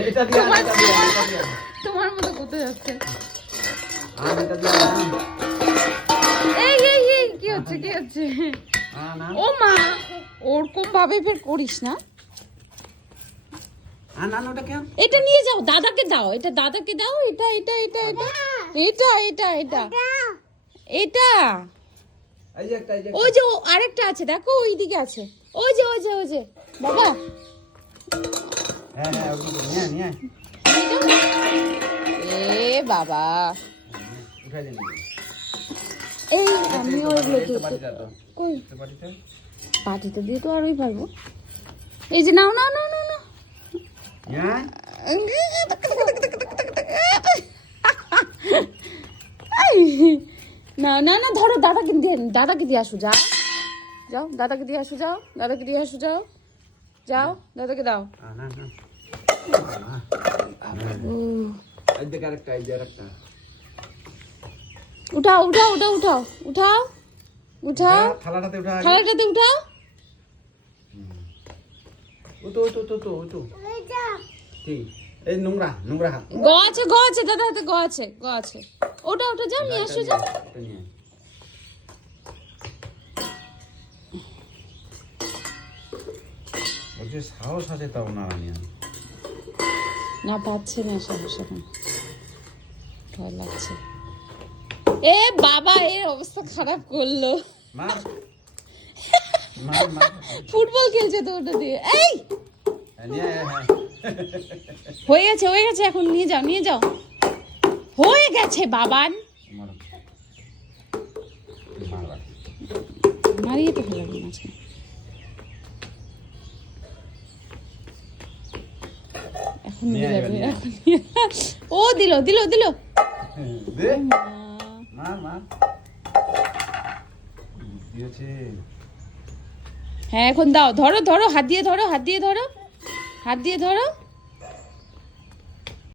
এটা দিয়ে এটা দিয়ে তোমার মতো কোথায় যাচ্ছে? এটা দিয়ে এই এই এই কি হচ্ছে কি হচ্ছে? না ও মা, ওরকম ভাবে ফের করিস না। না ওটা কেন? এটা নিয়ে যাও, দাদাকে দাও, এটা দাদাকে দাও, এটা এটা এটা এটা এটা এটা এটা এটা এই যে একটা এই যে ওই যে আরেকটা আছে দেখো, ওইদিকে আছে, ওই যে ওই যে ওই যে বাবা। হ্যাঁ ওটা নিয়ে এ বাবা, উঠাই দেন। এই আমি ওইগুলো কই বাড়িতে পাটিতে দিয়ে তো আরই পারবো। এই যে নাও নাও নাও নাও নাও। হ্যাঁ না না না, ধরো, দাদাকে দিয়ে আসো, যাও যাও, দাদাকে দিয়ে আসো, যাও দাদাকে দিয়ে আসো, যাও যাও, দাদাকে দাও। না এই যে আরেকটা এই যে আরেকটা উঠাও উঠাও উঠাও উঠাও উঠাও উঠাও, থালাটাতে উঠা থালাটাতে উঠাও। ওটো কি এই নোংরা হাত গ আছে দাদা হাতে গ আছে। ওটা ওটা যাও, নিয়ে আসো, যাও। বলছি সাহস আছে তাও না রানিয়া না পাচ্ছে না সাহস, এখন ভয় লাগছে। এ বাবা, এর অবস্থা খারাপ করলো। মার ফুটবল খেলছে তো ওটা দিয়ে। এই হ্যাঁ হয়ে গেছে, এখন নিয়ে যাও, হয়ে গেছে বাবান। মারিয়ে তো ফেলা আছে। এখন নিয়ে যাবে, ও দিল মার দিয়েছে। হ্যাঁ এখন দাও, ধরো হাত দিয়ে ধরো